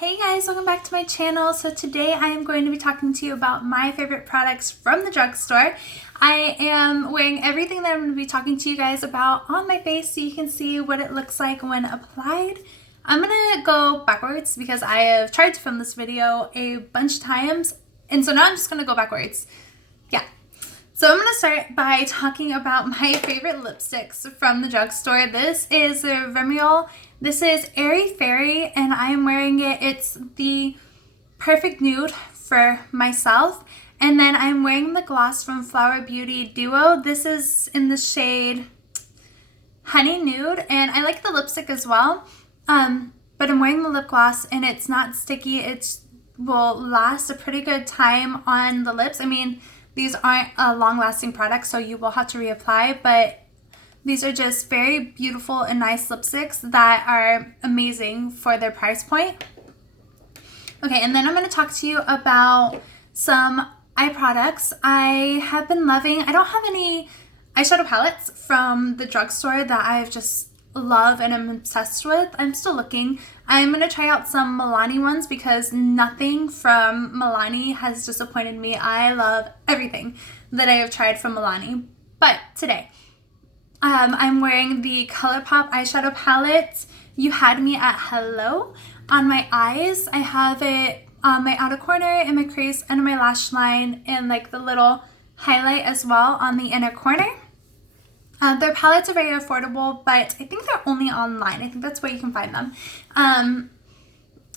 Hey guys, welcome back to my channel. So today I am going to be talking to you about my favorite products from the drugstore. I am wearing everything that I'm going to be talking to you guys about on my face so you can see what it looks like when applied. I'm going to go backwards because I have tried to film this video a bunch of times, and so now I'm just going to go backwards. Yeah. So I'm going to start by talking about my favorite lipsticks from the drugstore. This is the Remeol. This is Airy Fairy, and I am wearing it. It's the perfect nude for myself. And then I'm wearing the gloss from Flower Beauty Duo. This is in the shade Honey Nude, and I like the lipstick as well. But I'm wearing the lip gloss, and it's not sticky. It will last a pretty good time on the lips. I mean, these aren't a long-lasting product, so you will have to reapply, but these are just very beautiful and nice lipsticks that are amazing for their price point. Okay, and then I'm going to talk to you about some eye products I have been loving. I don't have any eyeshadow palettes from the drugstore that I've just love and I'm obsessed with. I'm still looking. I'm going to try out some Milani ones because nothing from Milani has disappointed me. I love everything that I have tried from Milani. But today, I'm wearing the ColourPop eyeshadow palette. You Had Me at Hello on my eyes. I have it on my outer corner, in my crease, and in my lash line, and like the little highlight as well on the inner corner. Their palettes are very affordable, but I think they're only online. I think that's where you can find them. And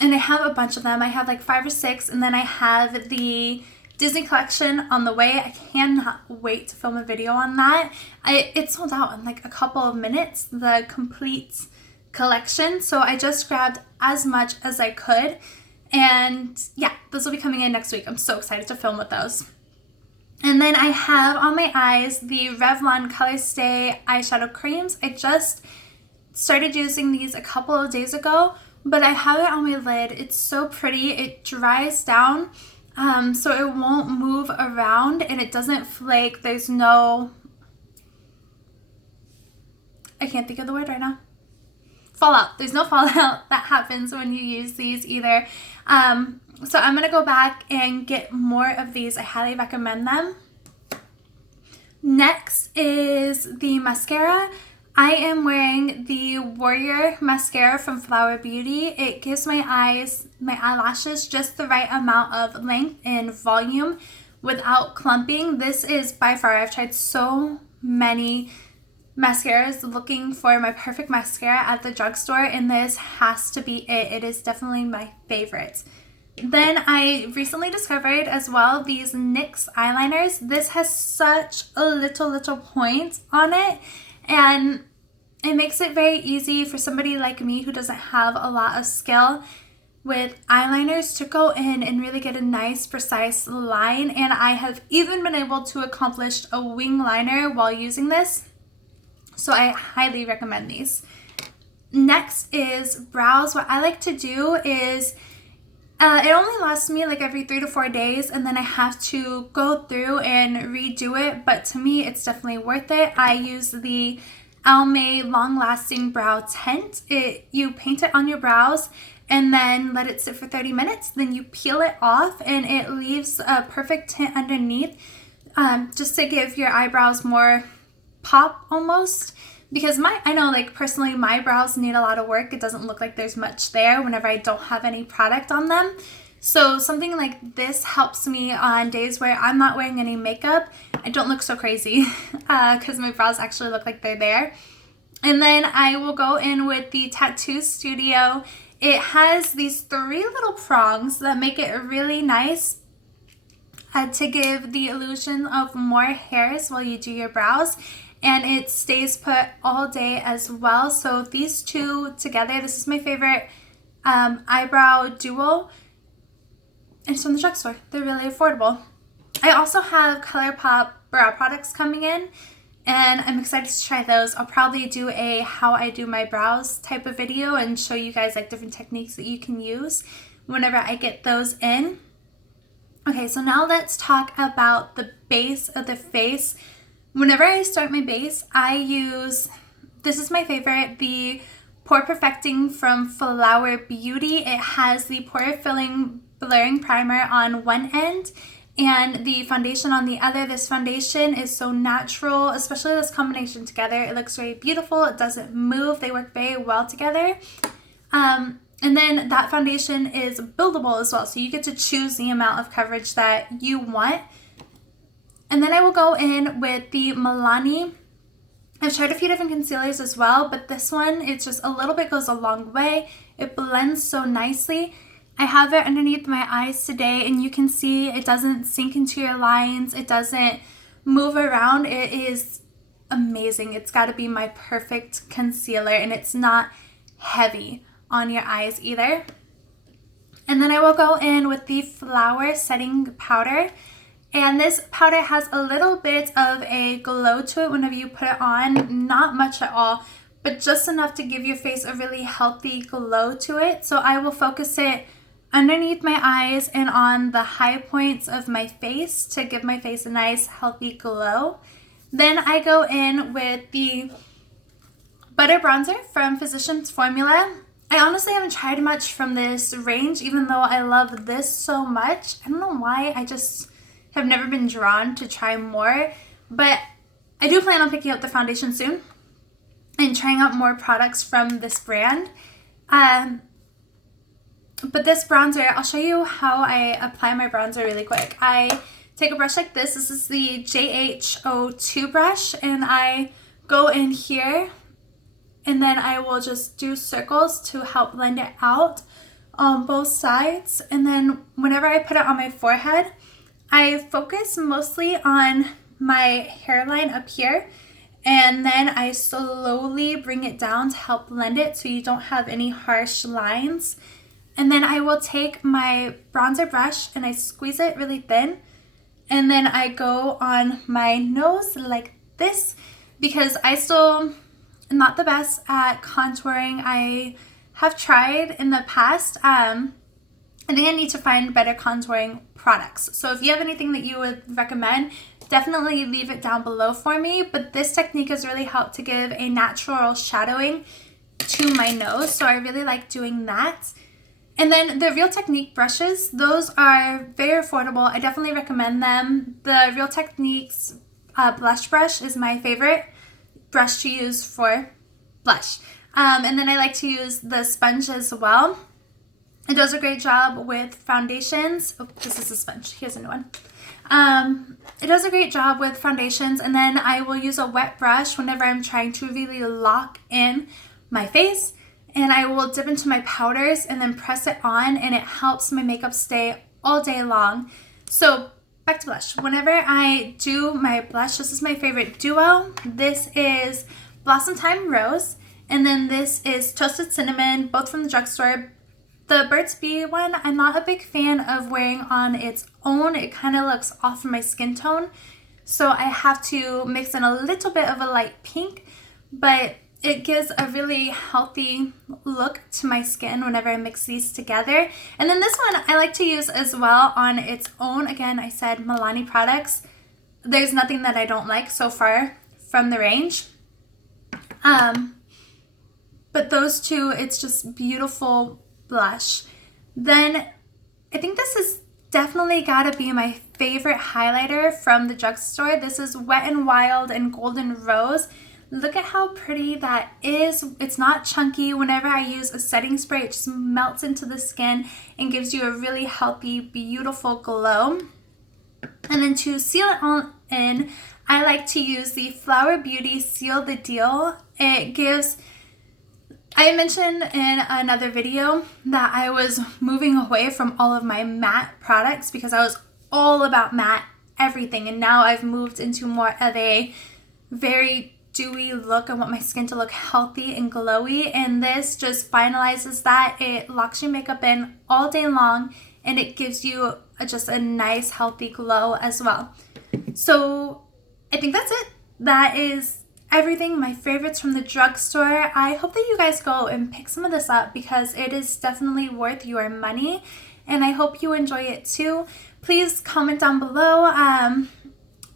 I have a bunch of them. I have like 5 or 6, and then I have the Disney collection on the way. I cannot wait to film a video on that. It sold out in like a couple of minutes, the complete collection. So I just grabbed as much as I could. And yeah, those will be coming in next week. I'm so excited to film with those. And then I have on my eyes the Revlon Color Stay eyeshadow creams. I just started using these a couple of days ago, but I have it on my lid. It's so pretty. It dries down, so it won't move around and it doesn't flake. There's no, I can't think of the word right now. Fallout. There's no fallout that happens when you use these either. So I'm going to go back and get more of these. I highly recommend them. Next is the mascara. I am wearing the Warrior mascara from Flower Beauty. It gives my eyelashes just the right amount of length and volume without clumping. This is by far, I've tried so many mascaras looking for my perfect mascara at the drugstore, and this has to be it. It is definitely my favorite. Then I recently discovered as well these NYX eyeliners. This has such a little point on it, and it makes it very easy for somebody like me who doesn't have a lot of skill with eyeliners to go in and really get a nice precise line. And I have even been able to accomplish a wing liner while using this, so I highly recommend these. Next is brows. What I like to do is it only lasts me like every 3 to 4 days, and then I have to go through and redo it, but to me it's definitely worth it. I use the Almay Long Lasting Brow Tint. You paint it on your brows and then let it sit for 30 minutes, then you peel it off and it leaves a perfect tint underneath, just to give your eyebrows more pop almost. Because I know like personally my brows need a lot of work. It doesn't look like there's much there whenever I don't have any product on them. So something like this helps me on days where I'm not wearing any makeup. I don't look so crazy because my brows actually look like they're there. And then I will go in with the Tattoo Studio. It has these 3 little prongs that make it really nice to give the illusion of more hairs while you do your brows. And it stays put all day as well. So these two together, this is my favorite eyebrow duo. And it's from the drugstore. They're really affordable. I also have ColourPop brow products coming in, and I'm excited to try those. I'll probably do a how I do my brows type of video and show you guys like different techniques that you can use whenever I get those in. Okay, so now let's talk about the base of the face. Whenever I start my base, I use, this is my favorite, the Pore Perfecting from Flower Beauty. It has the pore filling blurring primer on one end and the foundation on the other. This foundation is so natural, especially this combination together. It looks very beautiful. It doesn't move. They work very well together. And then that foundation is buildable as well, so you get to choose the amount of coverage that you want. And then I will go in with the Milani. I've tried a few different concealers as well, but this one, it's just a little bit goes a long way. It blends so nicely. I have it underneath my eyes today, and you can see it doesn't sink into your lines. It doesn't move around. It is amazing. It's got to be my perfect concealer, and it's not heavy on your eyes either. And then I will go in with the Flower Setting Powder. And this powder has a little bit of a glow to it whenever you put it on. Not much at all, but just enough to give your face a really healthy glow to it. So I will focus it underneath my eyes and on the high points of my face to give my face a nice healthy glow. Then I go in with the Butter Bronzer from Physicians Formula. I honestly haven't tried much from this range, even though I love this so much. I don't know why, I just have never been drawn to try more, but I do plan on picking up the foundation soon and trying out more products from this brand. But this bronzer, I'll show you how I apply my bronzer really quick. I take a brush like this. This is the JH02 brush, and I go in here, and then I will just do circles to help blend it out on both sides. And then whenever I put it on my forehead, I focus mostly on my hairline up here, and then I slowly bring it down to help blend it so you don't have any harsh lines. And then I will take my bronzer brush and I squeeze it really thin, and then I go on my nose like this, because I still am not the best at contouring. I have tried in the past. I think I need to find better contouring products. So if you have anything that you would recommend, definitely leave it down below for me. But this technique has really helped to give a natural shadowing to my nose, so I really like doing that. And then the Real Technique brushes, those are very affordable. I definitely recommend them. The Real Techniques blush brush is my favorite brush to use for blush. And then I like to use the sponge as well. It does a great job with foundations. Oh, this is a sponge. Here's a new one. It does a great job with foundations, and then I will use a wet brush whenever I'm trying to really lock in my face, and I will dip into my powders and then press it on, and it helps my makeup stay all day long. So back to blush. Whenever I do my blush, this is my favorite duo. This is Blossom Time Rose, and then this is Toasted Cinnamon, both from the drugstore. The Burt's Bee one, I'm not a big fan of wearing on its own. It kind of looks off from my skin tone, so I have to mix in a little bit of a light pink, but it gives a really healthy look to my skin whenever I mix these together. And then this one I like to use as well on its own. Again, I said Milani products. There's nothing that I don't like so far from the range. But those two, it's just beautiful blush. Then I think this is definitely gotta be my favorite highlighter from the drugstore. This is Wet n Wild and Golden Rose. Look at how pretty that is. It's not chunky. Whenever I use a setting spray, it just melts into the skin and gives you a really healthy, beautiful glow. And then to seal it all in, I like to use the Flower Beauty Seal the Deal. It gives, I mentioned in another video that I was moving away from all of my matte products because I was all about matte everything, and now I've moved into more of a very dewy look. I want my skin to look healthy and glowy, and this just finalizes that. It locks your makeup in all day long, and it gives you just a nice healthy glow as well. So I think that's it. That is everything, my favorites from the drugstore. I hope that you guys go and pick some of this up because it is definitely worth your money, and I hope you enjoy it too. Please comment down below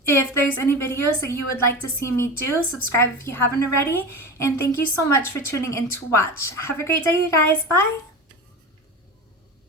If there's any videos that you would like to see me do, subscribe if you haven't already. And thank you so much for tuning in to watch. Have a great day, you guys. Bye.